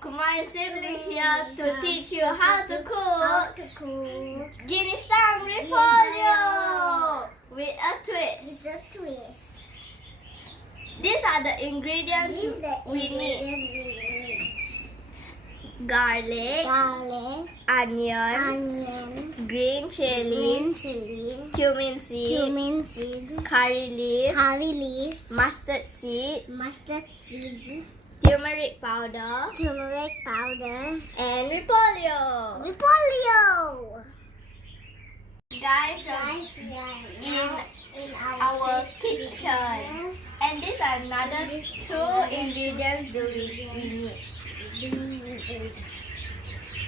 Kumar siblings here to teach you how to cook Ginisang Repolyo with a twist. These are the ingredients we need. Garlic, onion, green chili, cumin seed, curry leaf, mustard seeds, turmeric powder, and repolyo. Guys, we are in our kitchen, and these are another two ingredients we need.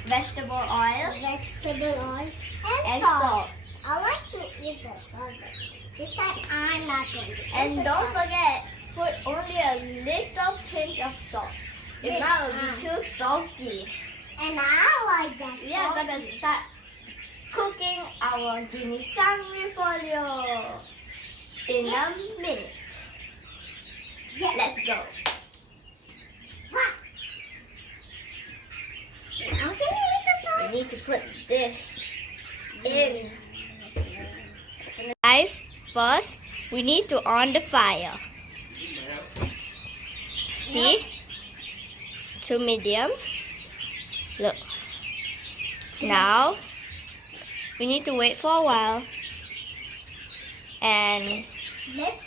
Vegetable oil and salt. I like to eat the salt, but this time I'm not going to. And don't forget, put only a little pinch of salt. If not, it will be too salty. And I like that. We are gonna start cooking our Ginisang Repolyo in a minute. Yeah. Let's go. We need to put this in. Guys, first we need to on the fire. See? To medium. Look. Now we need to wait for a while and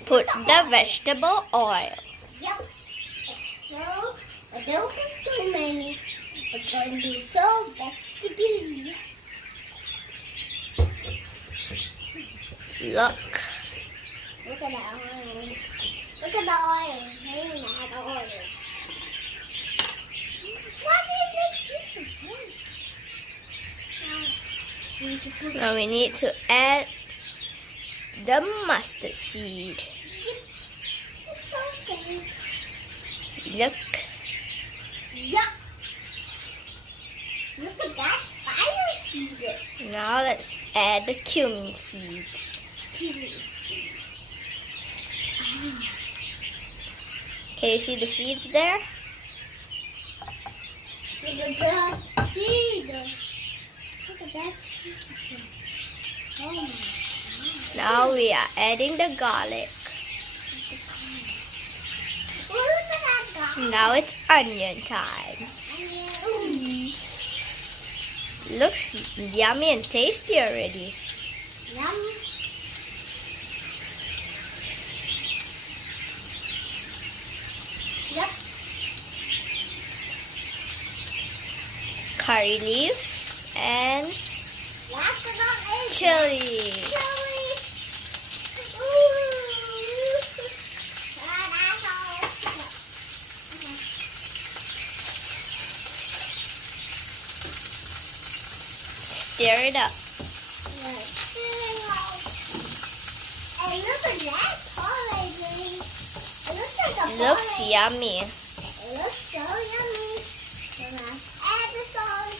put the vegetable oil. Yep. So, I don't put too many. It's going to be so vegetable. Look. Look at the oil. Look at the oil. Hang on the oil. What is this? Now we need to add the mustard seed. It's okay. Look. Yup. Look at that fire seed. Now let's add the cumin seeds. Okay, you see the seeds there? Look at that seed. Look at that seed. Oh my God. Now we are adding the garlic. Oh, look at that garlic. Now it's onion time. Looks yummy and tasty already. Yum. Yep. Curry leaves and Last but not least, chili. chili. Ooh. That's all. Stir it up. And look at that already. It looks like a Looks porridge. yummy. It looks so yummy. So now add the salt.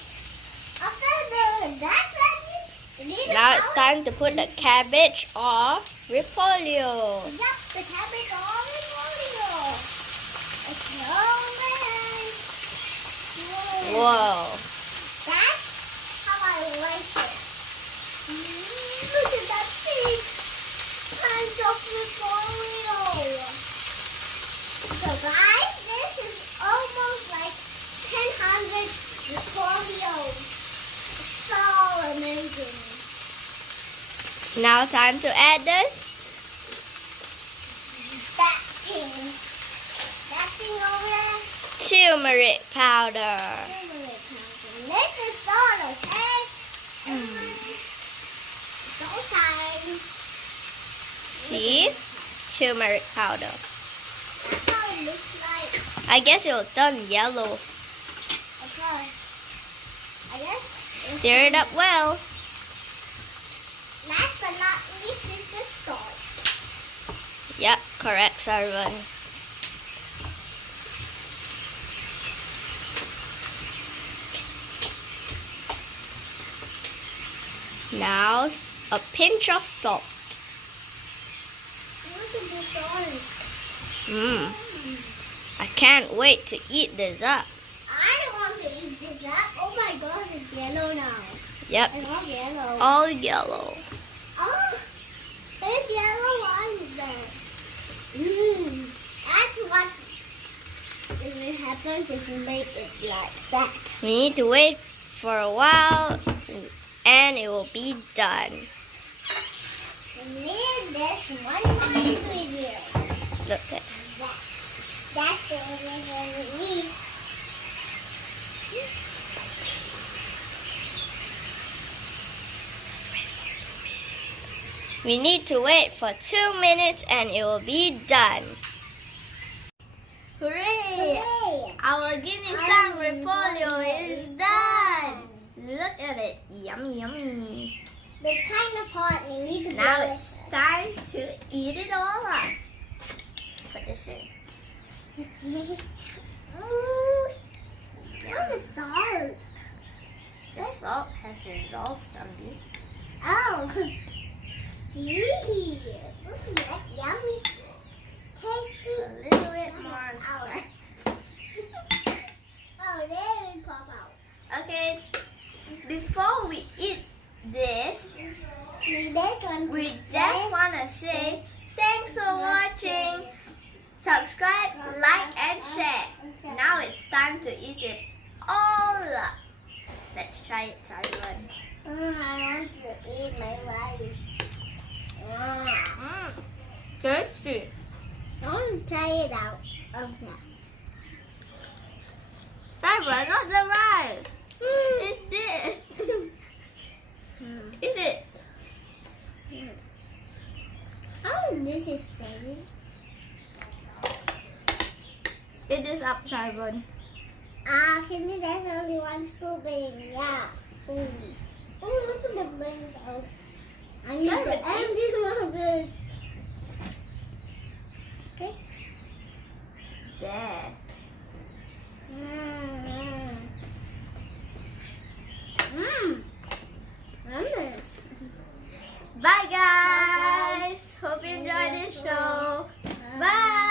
After that's ready, you need to Now it's salt. time to put the cabbage or repolyo. Yep, the cabbage all in polio. It's so nice. Whoa. Whoa. That's how I like it. Look at that big kind of repolyo. So guys, this is almost like 1,000 repolios. It's so amazing. Now time to add the That thing. That thing over there. turmeric powder. This is salt, okay? Salt time. See? Turmeric powder. That's how it looks like. I guess it'll turn yellow. Okay. I guess. Stir it up well. Last but not least is the salt. Yep, correct, Sarvan. Now, a pinch of salt. Look at the salt. I can't wait to eat this up. I don't Oh my gosh, it's yellow now. Yep. It's all yellow. All yellow. Oh, there's yellow ones there. That's what happens if you make it like that. We need to wait for a while and it will be done. We need this one more ingredient. Look at That's the ingredient we need. We need to wait for 2 minutes and it will be done. Hooray! Hooray! Our Ginisang Repolyo is done! Look at it. Yummy, yummy. It's kind of hot. We need to Now blow it's time to eat it all up. Put this in. it. Ooh, what's the salt? The salt has resolved on me. Oh. Yee. Ooh, that's yummy. Tasty. A little bit more sour. Oh, there we pop out. Okay, before we eat this, We just want to we say- just want to say thanks for watching. Subscribe, like, and share. Now it's time to eat it all up. Let's try it, everyone. I want to eat my rice. Tasty. I want to try it out of that. Everyone, not the rice. It's this. Eat it. Oh, this is crazy. Eat this up, Sargon. Can you there's only one scooping? Yeah. Ooh. Oh, look at the mango. I need Sorry, to empty my good. Okay. There. Bye, guys. Hope you enjoyed this show. Bye.